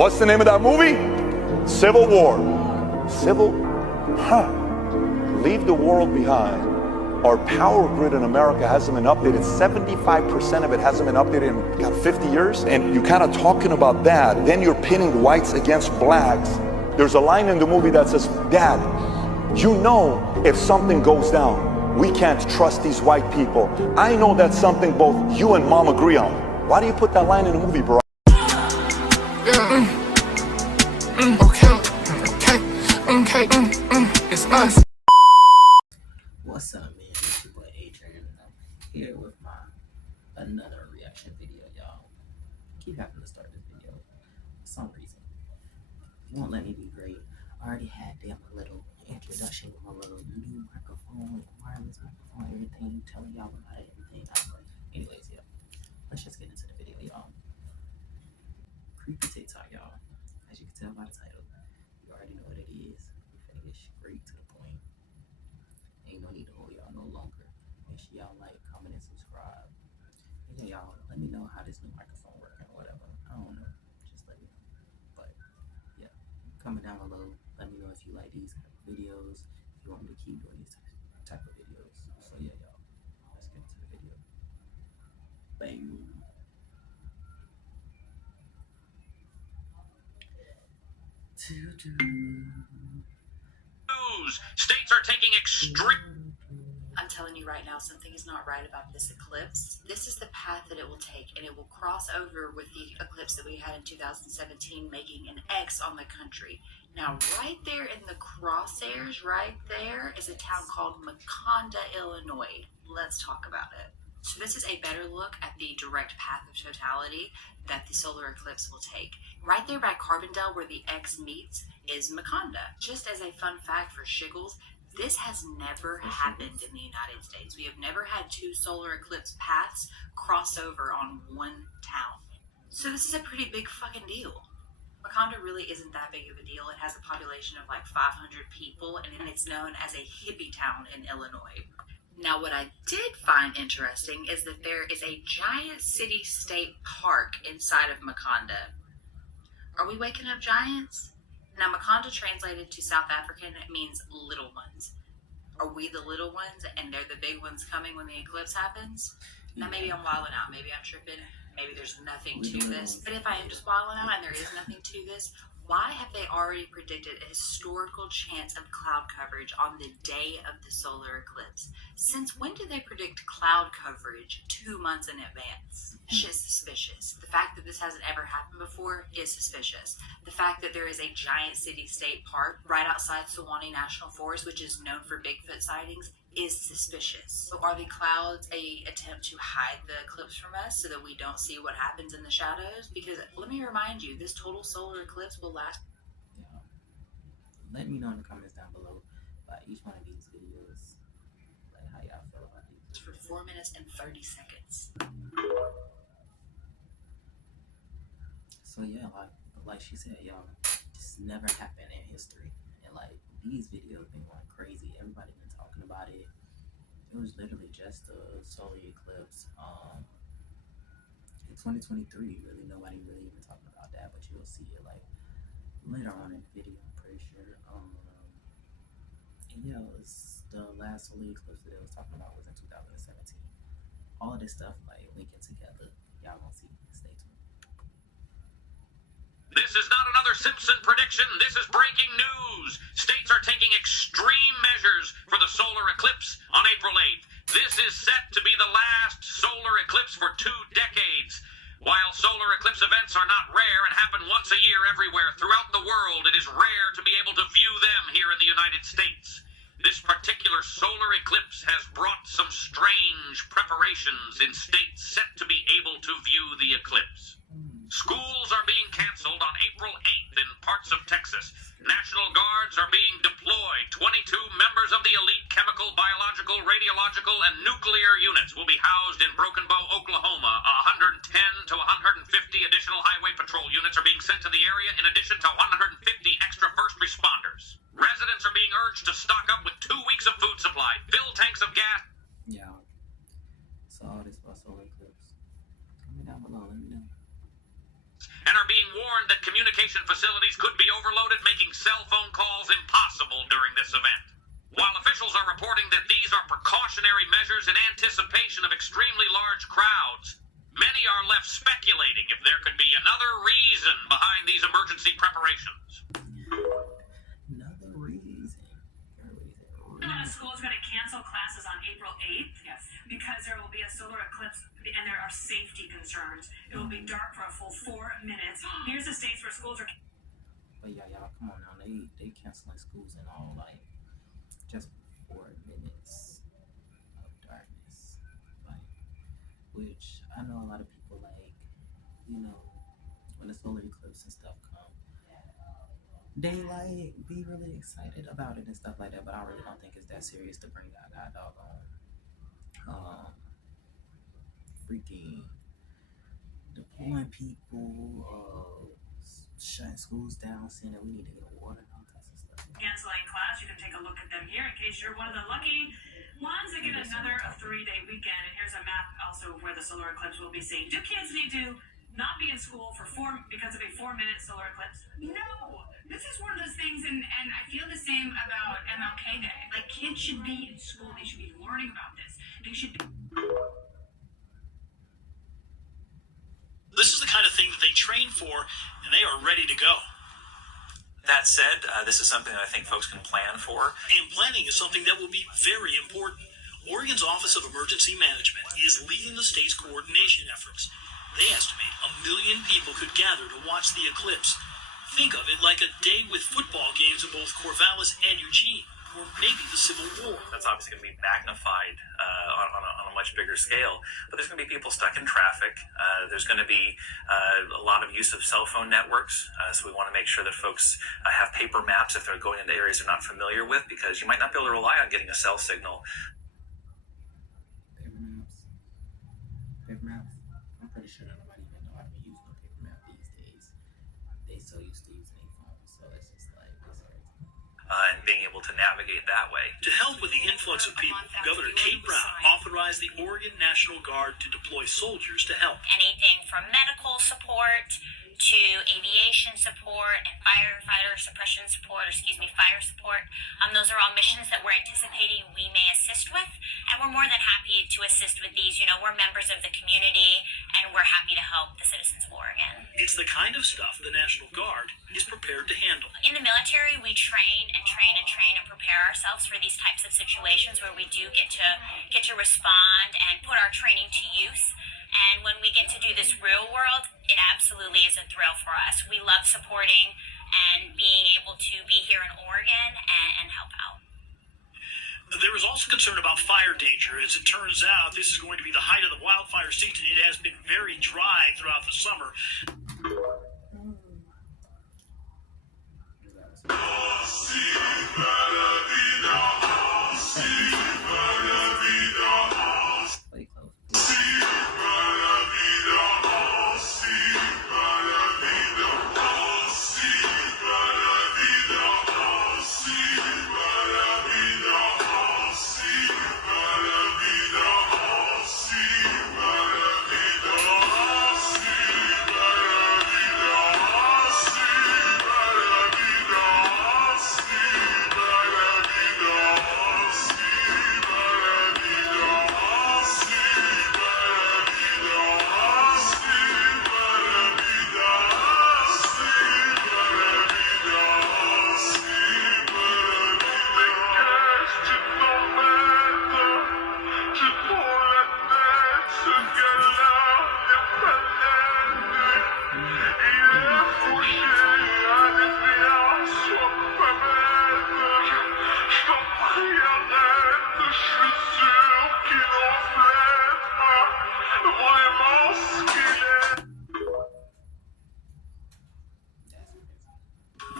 What's the name of that movie? Civil War. Leave the world behind. Our power grid in America hasn't been updated. 75% of it hasn't been updated in 50 years. And you're kind of talking about that. Then you're pitting whites against blacks. There's a line in the movie that says, Dad, you know if something goes down, we can't trust these white people. I know that's something both you and Mom agree on. Why do you put that line in the movie, bro? Okay. It's us. What's up, man? It's your boy Adrian, and I'm here with another reaction video, y'all. Keep having to start this video for some reason. It won't let me be great. I already had a little introduction with my little new microphone, wireless microphone, everything, telling y'all about everything. Anyways, yeah. Let's just get into the video, y'all. Creepy TikTok, y'all. As you can tell by the title, you already know what it is. We're finna get straight to the point. Ain't no need to hold y'all no longer. Make sure y'all like, comment, and subscribe. And yeah, y'all, let me know how this new microphone working or whatever. I don't know. Just let me know. But yeah, comment down below. Let me know if you like these type of videos. If you want me to keep doing these type of videos. So yeah, y'all. Let's get into the video. Bang. States are taking extreme. I'm telling you right now, something is not right about this eclipse. This is the path that it will take, and it will cross over with the eclipse that we had in 2017, making an X on the country. Now, right there in the crosshairs, right there, is a town called Maconda, Illinois. Let's talk about it. So this is a better look at the direct path of totality that the solar eclipse will take. Right there by Carbondale, where the X meets, is Maconda. Just as a fun fact for Shiggles, this has never happened in the United States. We have never had two solar eclipse paths cross over on one town. So this is a pretty big fucking deal. Maconda really isn't that big of a deal. It has a population of like 500 people, and it's known as a hippie town in Illinois. Now, what I did find interesting is that there is a giant city-state park inside of Maconda. Are we waking up giants? Now, Maconda translated to South African, it means little ones. Are we the little ones and they're the big ones coming when the eclipse happens? Now, maybe I'm wilding out. Maybe I'm tripping. Maybe there's nothing to this. But if I am just wilding out and there is nothing to this, why have they already predicted a historical chance of cloud coverage on the day of the solar eclipse? Since when did they predict cloud coverage 2 months in advance? Shit's suspicious. The fact that this hasn't ever happened before is suspicious. The fact that there is a giant city-state park right outside Sewanee National Forest, which is known for Bigfoot sightings, is suspicious. So are the clouds a attempt to hide the eclipse from us so that we don't see what happens in the shadows? Because let me remind you, this total solar eclipse will last. Yeah. Let me know in the comments down below about each one of these videos, like how y'all feel about these. For 4 minutes and 30 seconds. So yeah, like she said, y'all, this never happened in history, and like these videos been going crazy. Everybody been talking about it. It was literally just a solar eclipse in 2023. Really, nobody really even talking about that, but you'll see it like later on in the video, I'm pretty sure. And yeah, it's the last solar eclipse that I was talking about was in 2017. All of this stuff like linking together. Y'all gonna see. Stay tuned. This is not another Simpson prediction. This is breaking news. States are taking extreme measures for the solar eclipse on April 8th. This is set to be the last solar eclipse for 2 decades. While solar eclipse events are not rare and happen once a year everywhere throughout the world, it is rare to be able to view them here in the United States. This particular solar eclipse has brought some strange preparations in states set to be able to view the eclipse. Schools are being canceled on April 8th in parts of Texas. National Guards are being deployed. 22 members of the elite chemical, biological, radiological, and nuclear units will be housed in Broken Bow, Oklahoma. 110 to 150 additional highway patrol units are being sent to the area, in addition to 150 extra first responders. Residents are being urged to stock up with 2 weeks of food supply, fill tanks of gas. Yeah. So all this about solar eclipse. Comment down below, let me know. And are being warned that communication facilities could be overloaded, making cell phone calls impossible during this event. While officials are reporting that these are precautionary measures in anticipation of extremely large crowds, many are left speculating if there could be another reason behind these emergency preparations. Another reason. School is going to cancel classes on April 8th. Yes. Because there will be a solar eclipse and there are safety concerns. It will be dark for a full 4 minutes. Here's the states where schools are. But yeah, y'all, come on now. They canceling schools and all, like, just 4 minutes of darkness. Like, which I know a lot of people, like, you know, when the solar eclipse and stuff come, they like be really excited about it and stuff like that, but I really don't think it's that serious to bring that doggone freaking deploying people, shutting schools down, saying that we need to get water and all kinds of stuff. Canceling class, you can take a look at them here in case you're one of the lucky ones that get another 3-day weekend. And here's a map also of where the solar eclipse will be seen. Do kids need to not be in school for because of a 4-minute solar eclipse? No, this is one of those things, and I feel the same about MLK Day. Like, kids should be in school, they should be learning about this. They should be. This is the kind of thing that they train for, and they are ready to go. That said, this is something that I think folks can plan for. And planning is something that will be very important. Oregon's Office of Emergency Management is leading the state's coordination efforts. They estimate 1 million people could gather to watch the eclipse. Think of it like a day with football games in both Corvallis and Eugene, or maybe the Civil War. That's obviously going to be magnified on a much bigger scale. But there's going to be people stuck in traffic. There's going to be a lot of use of cell phone networks. So we want to make sure that folks have paper maps if they're going into areas they're not familiar with, because you might not be able to rely on getting a cell signal. Paper maps. I'm pretty sure that nobody even know how to use no paper map these days. They so used to using their phones, so it's just like it's crazy. And being able to navigate that way. To help with the influx of people, Governor Kate Brown authorized the Oregon National Guard to deploy soldiers to help. Anything from medical support to aviation support and fire support. Those are all missions that we're anticipating we may assist with, and we're more than happy to assist with these. You know, we're members of the community, and we're happy to help the citizens of Oregon. It's the kind of stuff the National Guard is prepared to handle. In the military, we train and prepare ourselves for these types of situations where we do get to respond and put our training to use. And when we get to do this real world, it absolutely is a thrill for us. We love supporting and being able to be here in Oregon and help out. There is also concern about fire danger. As it turns out, this is going to be the height of the wildfire season. It has been very dry throughout the summer.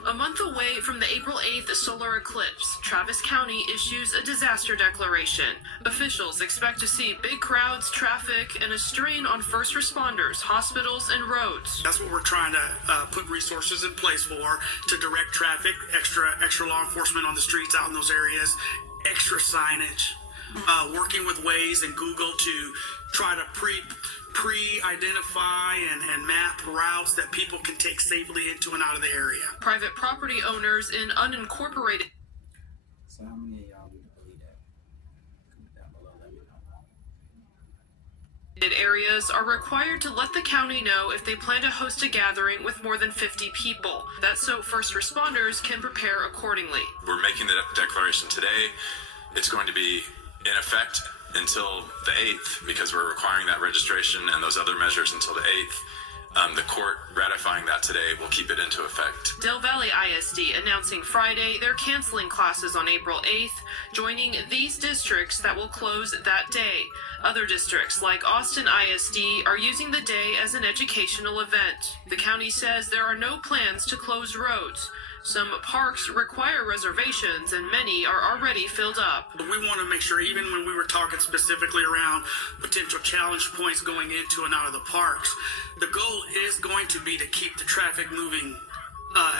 A month away from the April 8th solar eclipse, Travis County issues a disaster declaration. Officials expect to see big crowds, traffic, and a strain on first responders, hospitals, and roads. That's what we're trying to put resources in place for, to direct traffic, extra law enforcement on the streets out in those areas, extra signage, working with Waze and Google to try to pre-identify and map routes that people can take safely into and out of the area. Private property owners in unincorporated So how many of y'all would believe that? Comment down below, let me know. areas are required to let the county know if they plan to host a gathering with more than 50 people. That's so first responders can prepare accordingly. We're making the declaration today. It's going to be in effect until the 8th because we're requiring that registration and those other measures until the 8th. The court ratifying that today will keep it into effect. Del Valle ISD announcing Friday they're canceling classes on April 8th, joining these districts that will close that day. Other districts like Austin ISD are using the day as an educational event. The county says there are no plans to close roads. Some parks require reservations and many are already filled up. We want to make sure, even when we were talking specifically around potential challenge points going into and out of the parks, the goal is going to be to keep the traffic moving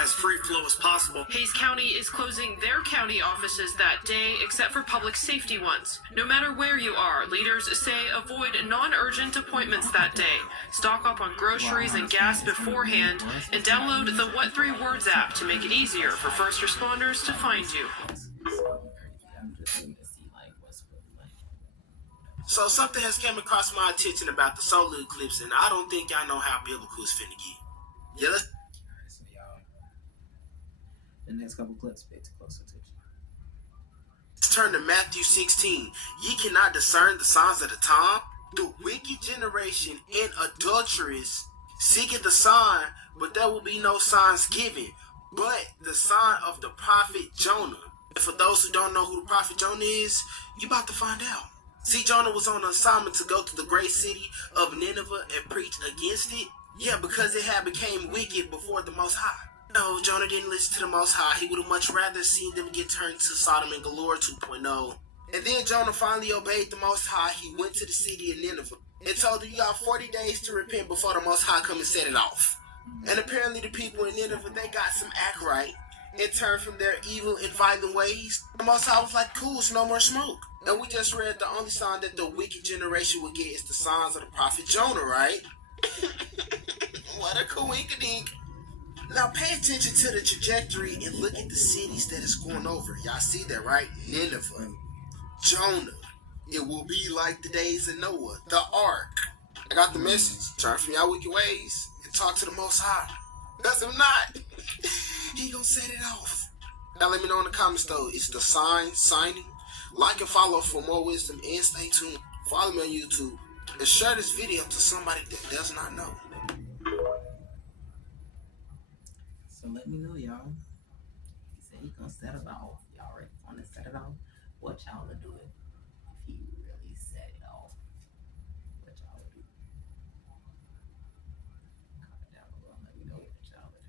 as free flow as possible. Hayes County is closing their county offices that day except for public safety ones. No matter where you are, leaders say avoid non-urgent appointments that day. Stock up on groceries and gas beforehand and download the What 3 Words app to make it easier for first responders to find you. So something has come across my attention about the solar eclipse, and I don't think y'all know how biblical it's finna get. Yeah, let's the next couple clips pay close attention. turn to Matthew 16. Ye cannot discern the signs of the time. The wicked generation and adulteress seeketh the sign, but there will be no signs given, but the sign of the prophet Jonah. And for those who don't know who the prophet Jonah is, you about to find out. See, Jonah was on an assignment to go to the great city of Nineveh and preach against it. Yeah, because it had became wicked before the Most High. No, Jonah didn't listen to the Most High. He would have much rather seen them get turned to Sodom and Gomorrah 2.0. And then Jonah finally obeyed the Most High. He went to the city of Nineveh and told them, you got 40 days to repent before the Most High come and set it off. And apparently the people in Nineveh, they got some act right and turned from their evil and violent ways. The Most High was like, cool, it's no more smoke. And we just read the only sign that the wicked generation will get is the signs of the prophet Jonah, right? What a coinkydink. Now pay attention to the trajectory and look at the cities that it's going over. Y'all see that, right? Nineveh, Jonah. It will be like the days of Noah, the ark. I got the message. Turn from y'all wicked ways and talk to the Most High. Because if not, he gonna set it off. Now let me know in the comments though. It's the signing. Like and follow for more wisdom and stay tuned. Follow me on YouTube and share this video to somebody that does not know. So let me know, y'all. He said he gonna set it off. Y'all ready want to set it off? What y'all would do it if he really set it off? What y'all would do? Comment down below and let me know what y'all would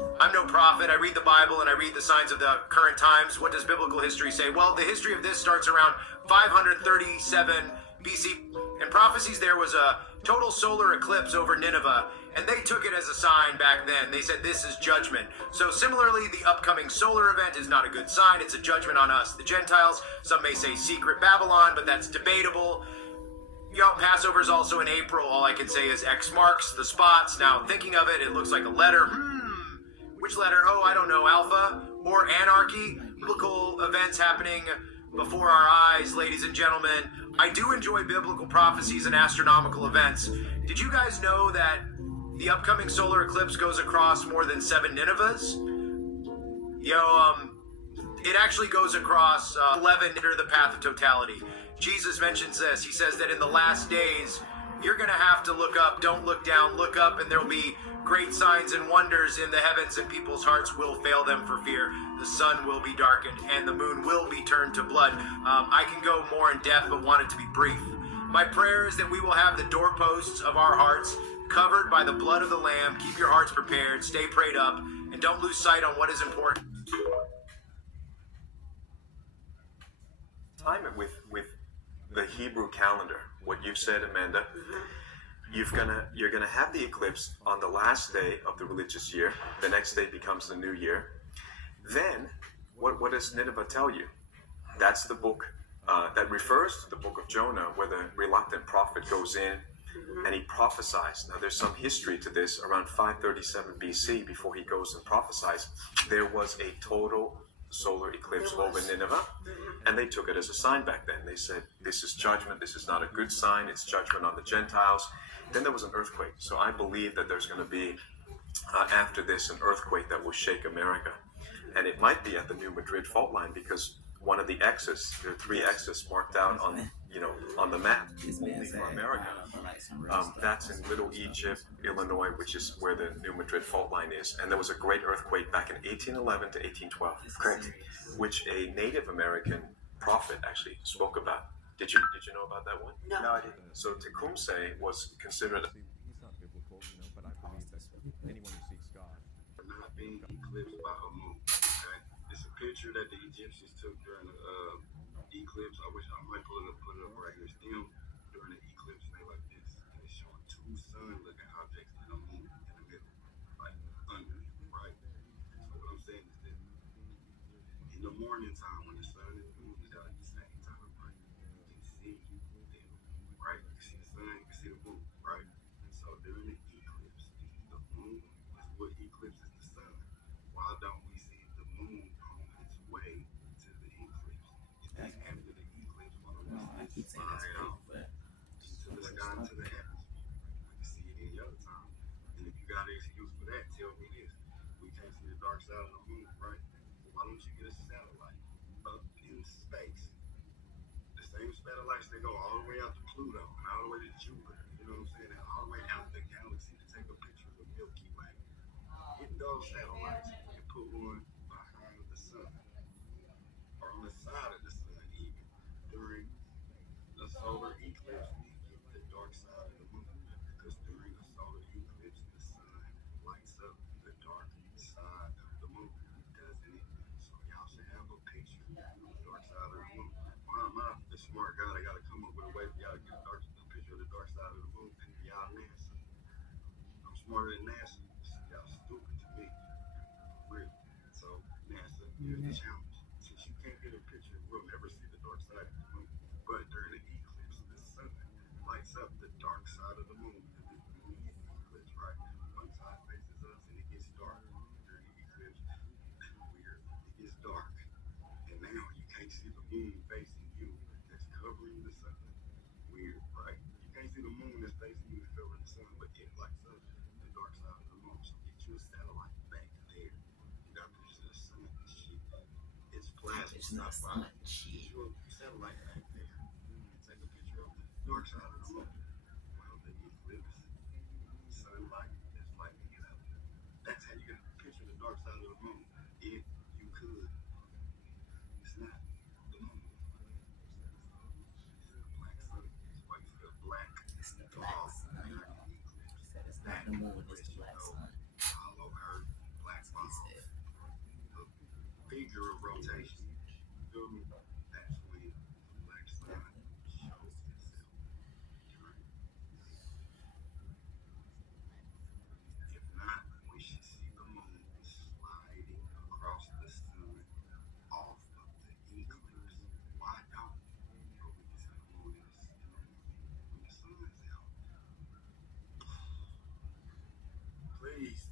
do. I'm no prophet. I read the Bible and I read the signs of the current times. What does biblical history say? Well, the history of this starts around 537 BC. In prophecies, there was a total solar eclipse over Nineveh, and they took it as a sign back then. They said this is judgment. So similarly, the upcoming solar event is not a good sign. It's a judgment on us, the Gentiles. Some may say secret Babylon, but that's debatable. You know, Passover is also in April. All I can say is X marks the spots. Now, thinking of it, it looks like a letter. Which letter? Oh, I don't know. Alpha or anarchy? Biblical events happening before our eyes, ladies and gentlemen. I do enjoy biblical prophecies and astronomical events. Did you guys know that the upcoming solar eclipse goes across more than 7 Ninevehs? It actually goes across 11 under the path of totality. Jesus mentions this. He says that in the last days, you're going to have to look up. Don't look down. Look up, and there will be great signs and wonders in the heavens, and people's hearts will fail them for fear. The sun will be darkened, and the moon will be turned to blood. I can go more in depth, but want it to be brief. My prayer is that we will have the doorposts of our hearts covered by the blood of the Lamb. Keep your hearts prepared, stay prayed up, and don't lose sight on what is important. Time it with the Hebrew calendar. What you've said, Amanda. You're gonna have the eclipse on the last day of the religious year. The next day becomes the new year. Then, what does Nineveh tell you? That's the book that refers to the book of Jonah, where the reluctant prophet goes in and he prophesies. Now, there's some history to this. Around 537 BC, before he goes and prophesies, there was a total solar eclipse over Nineveh, and they took it as a sign back then. They said, this is judgment, this is not a good sign, it's judgment on the Gentiles. Then there was an earthquake. So I believe that there's going to be, after this, an earthquake that will shake America. And it might be at the New Madrid fault line, because one of the X's, there are 3 X's marked out on, on the map only for America. That's in Little Egypt, Illinois, which is where the New Madrid fault line is. And there was a great earthquake back in 1811 to 1812, correct? Which a Native American prophet actually spoke about. Did you know about that one? No, I didn't. So Tecumseh was considered. He's not biblical, but I believe that anyone who seeks God. Not being eclipsed by a moon. Okay, it's a picture that the Egyptians took during the eclipse. I wish I might put it up right here. Still during the eclipse, they like this. And it's showing 2 sun-looking objects and a moon in the middle, like under, right? So what I'm saying is that in the morning time, when the sun and the moon is out at the same time, right? You can see them, right? You can see the sun, you can see the moon, right? And so during the eclipse, the moon is what eclipses the sun. Why don't we see the moon on its way to the eclipse? It's after the eclipse, why don't we see it slide out into the sky, into the atmosphere? We can see it any other time. And if you got an excuse for that, tell me this. We can't see the dark side of the moon, right? Why don't you get a satellite up in space? The same satellites that go all the way out to Pluto and all the way to Jupiter, you know what I'm saying? And all the way out the galaxy to take a picture of the Milky Way. Get those satellites and put one behind the sun, or on the side of the sun even, during the solar eclipse, and get the dark side of the moon. Because during the solar eclipse, the sun lights up the dark side of the moon, doesn't it? So y'all should have a picture of the dark side of the moon. Why am I the smart guy that got to come up with a way for y'all to get a picture of the dark side of the moon? And y'all NASA. I'm smarter than NASA. Y'all stupid to me. Real. So NASA, here's the challenge. Since you can't get a picture, we'll never see the dark side of the moon. But during the eclipse, the sun lights up the dark side of the moon. And the moon is eclipse, right? One side faces us and it gets dark. During the eclipse, weird. It gets dark. And now you can't see the moon facing you that's covering the sun. Weird, right? You can't see the moon that's facing you that's covering the sun, but it lights up the dark side of the moon. So get you a satellite back there. You got pictures of the sun and shit. It's plastic. It's not fine. Get you a satellite back there and take a picture of the dark side of the moon. Well, the eclipse, sunlight is lighting it up. That's how you get a picture of the dark side of the moon. If you could. It's not the moon. It's the black sun. It's why you feel black. It's the black sun. It's not the moon, it's the black sun. Hollow earth, black ball. The figure of rotation. Feel me? That's when the black sun shows itself. If not, we should see the moon sliding across the sun off of the eclipse. Why don't? But we can see the moon when the sun is out. Please.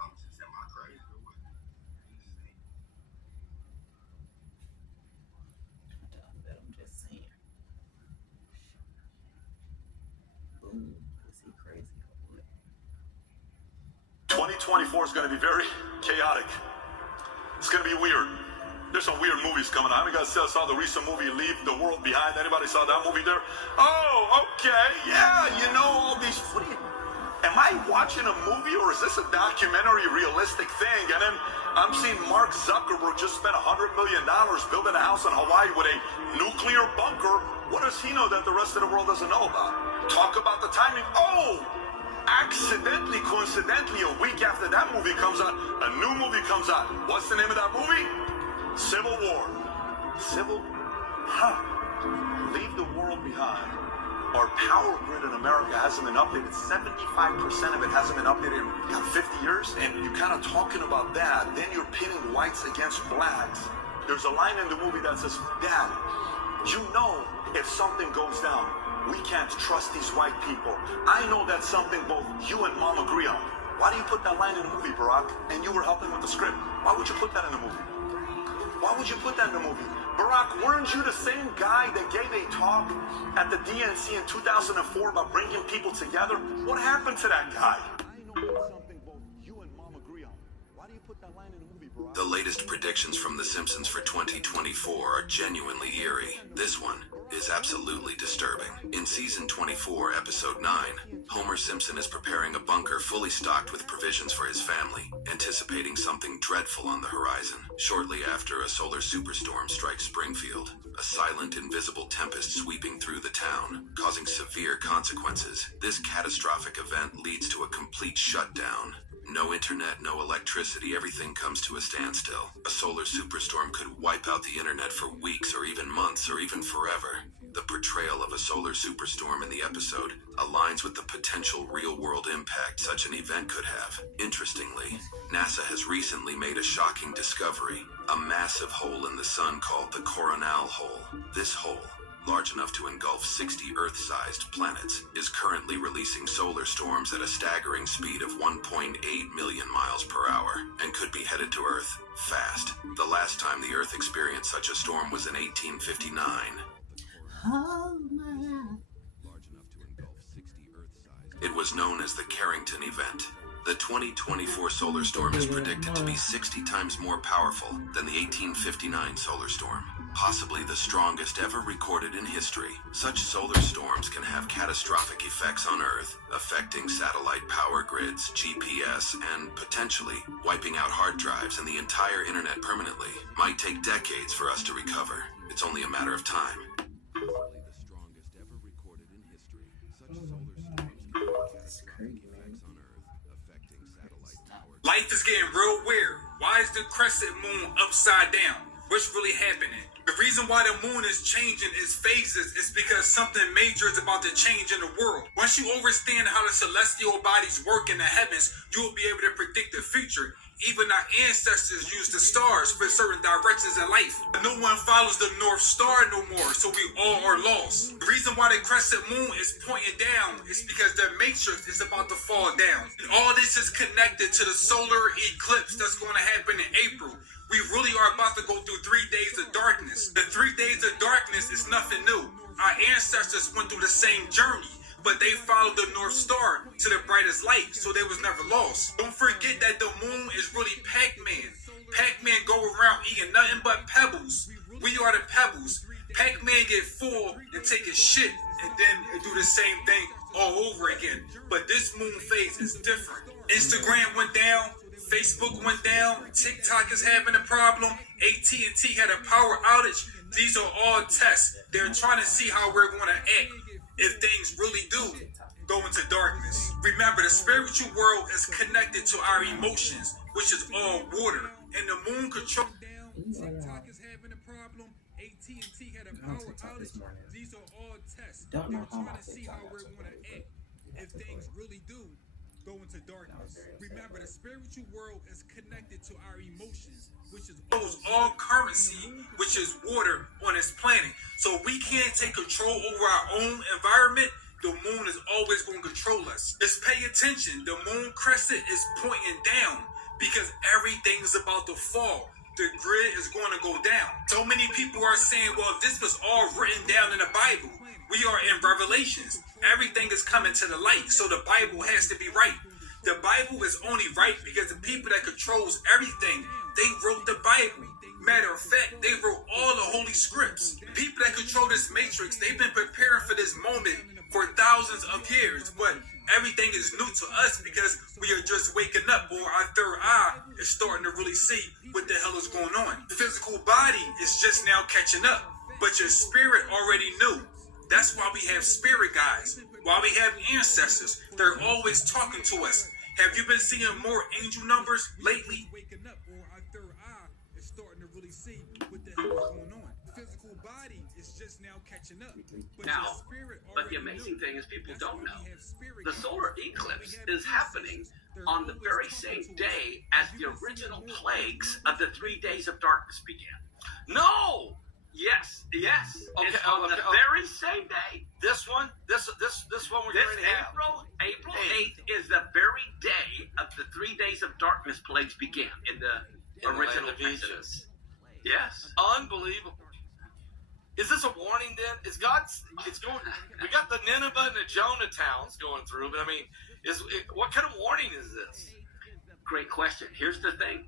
I'm just, am I crazy or what? I'm just saying. Boom. Is he crazy? 2024 is going to be very chaotic. It's going to be weird. There's some weird movies coming out. You guys saw the recent movie Leave the World Behind? Anybody saw that movie there? Oh, okay. Yeah, you know all these... Am I watching a movie or is this a documentary realistic thing? And then I'm seeing Mark Zuckerberg just spent $100 million building a house in Hawaii with a nuclear bunker. What does he know that the rest of the world doesn't know about? Talk about the timing. Oh! Accidentally, coincidentally, a week after that movie comes out, a new movie comes out. What's the name of that movie? Civil War. Civil? Huh. Leave the world behind. Our power grid in America hasn't been updated. 75% of it hasn't been updated in 50 years. And you're kind of talking about that. Then you're pitting whites against blacks. There's a line in the movie that says, Dad, You know if something goes down, we can't trust these white people. I know that's something both you and Mom agree on. Why do you put that line in the movie, Barack? And you were helping with the script. Why would you put that in the movie? Why would you put that in the movie? Barack, weren't you the same guy that gave a talk at the DNC in 2004 about bringing people together? What happened to that guy? I know that's something both you and Mom agree on. Why do you put that line in the movie, Barack? The latest predictions from The Simpsons for 2024 are genuinely eerie. This one is absolutely disturbing. In season 24, episode 9, Homer Simpson is preparing a bunker fully stocked with provisions for his family, anticipating something dreadful on the horizon. Shortly after, a solar superstorm strikes Springfield, a silent, invisible tempest sweeping through the town, causing severe consequences. This catastrophic event leads to a complete shutdown. No internet, no electricity, everything comes to a standstill. A solar superstorm could wipe out the internet for weeks or even months or even forever. The portrayal of a solar superstorm in the episode aligns with the potential real-world impact such an event could have. Interestingly, NASA has recently made a shocking discovery, a massive hole in the sun called the Coronal Hole. This hole, large enough to engulf 60 Earth-sized planets, is currently releasing solar storms at a staggering speed of 1.8 million miles per hour and could be headed to Earth fast. The last time the Earth experienced such a storm was in 1859. It was known as the Carrington event. The 2024 solar storm is predicted to be 60 times more powerful than the 1859 solar storm, possibly the strongest ever recorded in history. Such solar storms can have catastrophic effects on Earth, affecting satellite power grids, GPS, and potentially wiping out hard drives and the entire internet permanently. Might take decades for us to recover. It's only a matter of time. Life is getting real weird. Why is the crescent moon upside down? What's really happening? The reason why the moon is changing its phases is because something major is about to change in the world. Once you understand how the celestial bodies work in the heavens, you will be able to predict the future. Even our ancestors used the stars for certain directions in life. But no one follows the North Star no more, so we all are lost. The reason why the crescent moon is pointing down is because the matrix is about to fall down. And all this is connected to the solar eclipse that's going to happen in April. We really are about to go through 3 days of darkness. The 3 days of darkness is nothing new. Our ancestors went through the same journey, but they followed the North Star to the brightest light, so they was never lost. Don't forget that the moon is really Pac-Man. Pac-Man go around eating nothing but pebbles. We are the pebbles. Pac-Man get full and take his shit, and then do the same thing all over again. But this moon phase is different. Instagram went down. Facebook went down. TikTok is having a problem. AT&T had a power outage. These are all tests. They're trying to see how we're going to act if things really do go into darkness. Remember, the spiritual world is connected to our emotions, which is all water. And the moon control. TikTok is having a problem. AT&T had a power outage. These are all tests. They're trying to see how we're going to act if things really do go into darkness. Remember, the spiritual world is connected to our emotions, which is all currency, which is water on this planet. So we can't take control over our own environment. The moon is always going to control us. Just pay attention. The moon crescent is pointing down because everything's about to fall. The grid is going to go down. So many people are saying, well, if this was all written down in the Bible, we are in Revelations. Everything is coming to the light, so the Bible has to be right. The Bible is only right because the people that controls everything, they wrote the Bible. Matter of fact, they wrote all the holy scripts. The people that control this matrix, they've been preparing for this moment for thousands of years, but everything is new to us because we are just waking up, or our third eye is starting to really see what the hell is going on. The physical body is just now catching up, but your spirit already knew. That's why we have spirit guides, why we have ancestors. They're always talking to us. Have you been seeing more angel numbers lately? Waking up, or our third eye is starting to really see what the hell is going on. The physical body is just now catching up. But the amazing thing is people don't know. The solar eclipse is happening on the very same day as the original plagues of the 3 days of darkness began. No! Yes. Okay, It's on the very same day. This one we're This going to have. April 8th is the very day of the 3 days of darkness plagues began in the In the original land of Egypt. Exodus. Yes. Unbelievable. Is this a warning then? It's going. We got the Nineveh and the Jonah towns going through, but I mean, what kind of warning is this? Great question. Here's the thing.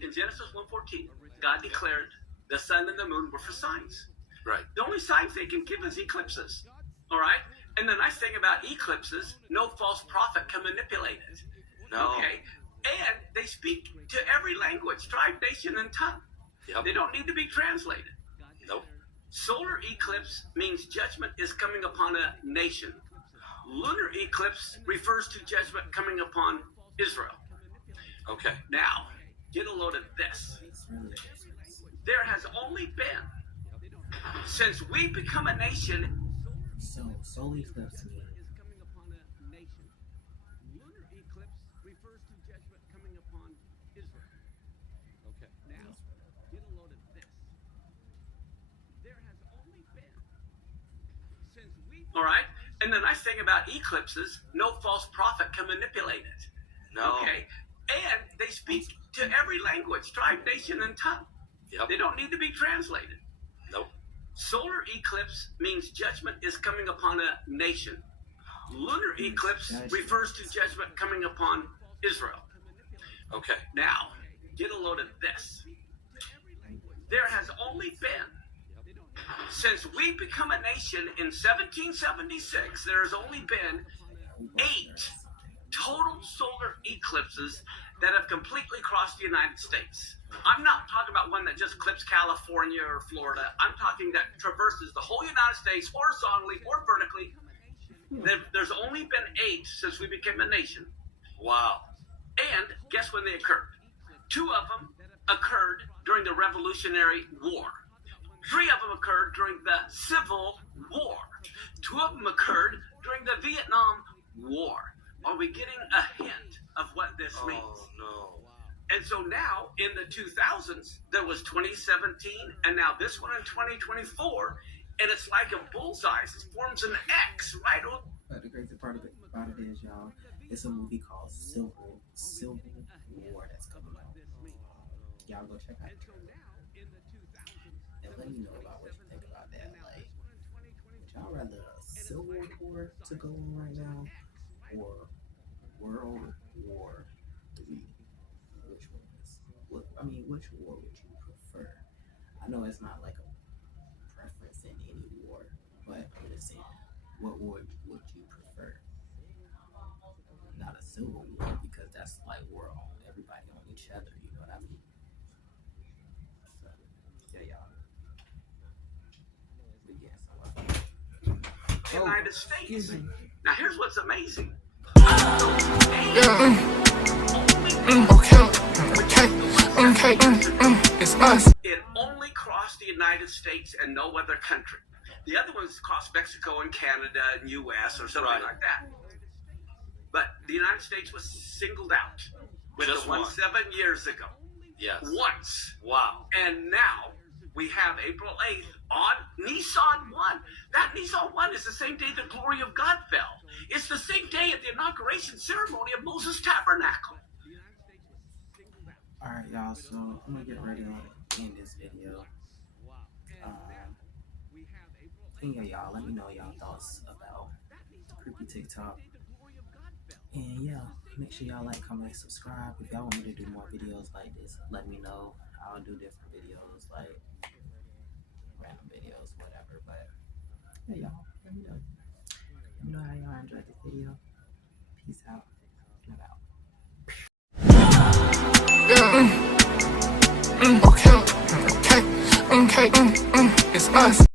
In Genesis 1:14, God declared the sun and the moon were for signs. Right. The only signs they can give is eclipses. All right? And the nice thing about eclipses, no false prophet can manipulate it. No. Okay? And they speak to every language, tribe, nation, and tongue. Yep. They don't need to be translated. Nope. Solar eclipse means judgment is coming upon a nation. Lunar eclipse refers to judgment coming upon Israel. Okay. Now, get a load of this. There has only been, since we become a nation. So, solar eclipse means All right? And the nice thing about eclipses, no false prophet can manipulate it. No. Okay? And they speak to every language, tribe, nation, and tongue. Yep. They don't need to be translated. Nope. Solar eclipse means judgment is coming upon a nation. Lunar eclipse refers to judgment coming upon Israel. Okay. Now, get a load of this. There has only been, since we become a nation in 1776, there has only been 8 total solar eclipses that have completely crossed the United States. I'm not talking about one that just clips California or Florida. I'm talking that traverses the whole United States horizontally or vertically. There's only been 8 since we became a nation. Wow. And guess when they occurred? 2 of them occurred during the Revolutionary War. 3 of them occurred during the Civil War. 2 of them occurred during the Vietnam War. Are we getting a hint of what this means? Oh, no. And so now, in the 2000s, there was 2017, and now this one in 2024, and it's like a bullseye. It forms an X, right? But the crazy part about it is, y'all, it's a movie called Civil War that's coming out. Y'all go check out it. And let me know about what you think about that. Like, would y'all rather a Civil War to go on right now, or World War III? Which one is? Which war would you prefer? I know it's not like a preference in any war, but I'm just saying, what war would you prefer? Not a civil war, because that's like we're on everybody on each other. You know what I mean? So, yeah, y'all. But yes, United States. Now, here's what's amazing. It's us. It only crossed the United States and no other country. The other ones crossed Mexico and Canada and U.S. or something like that. But the United States was singled out with Just the one one. 7 years ago. Yes. Once. Wow. And now we have April 8th on Nissan 1. That Nissan 1 is the same day the glory of God fell. It's the same day at the inauguration ceremony of Moses' tabernacle. alright, y'all. So I'm gonna get ready to end this video. And yeah, y'all, let me know y'all thoughts about creepy TikTok. And yeah, make sure y'all like, comment, and subscribe. If y'all want me to do more videos like this, let me know. I'll do different videos, like random videos, whatever. But yeah, y'all, let me know. Let me know how y'all enjoyed this video. Peace out. Get out. Okay. It's us.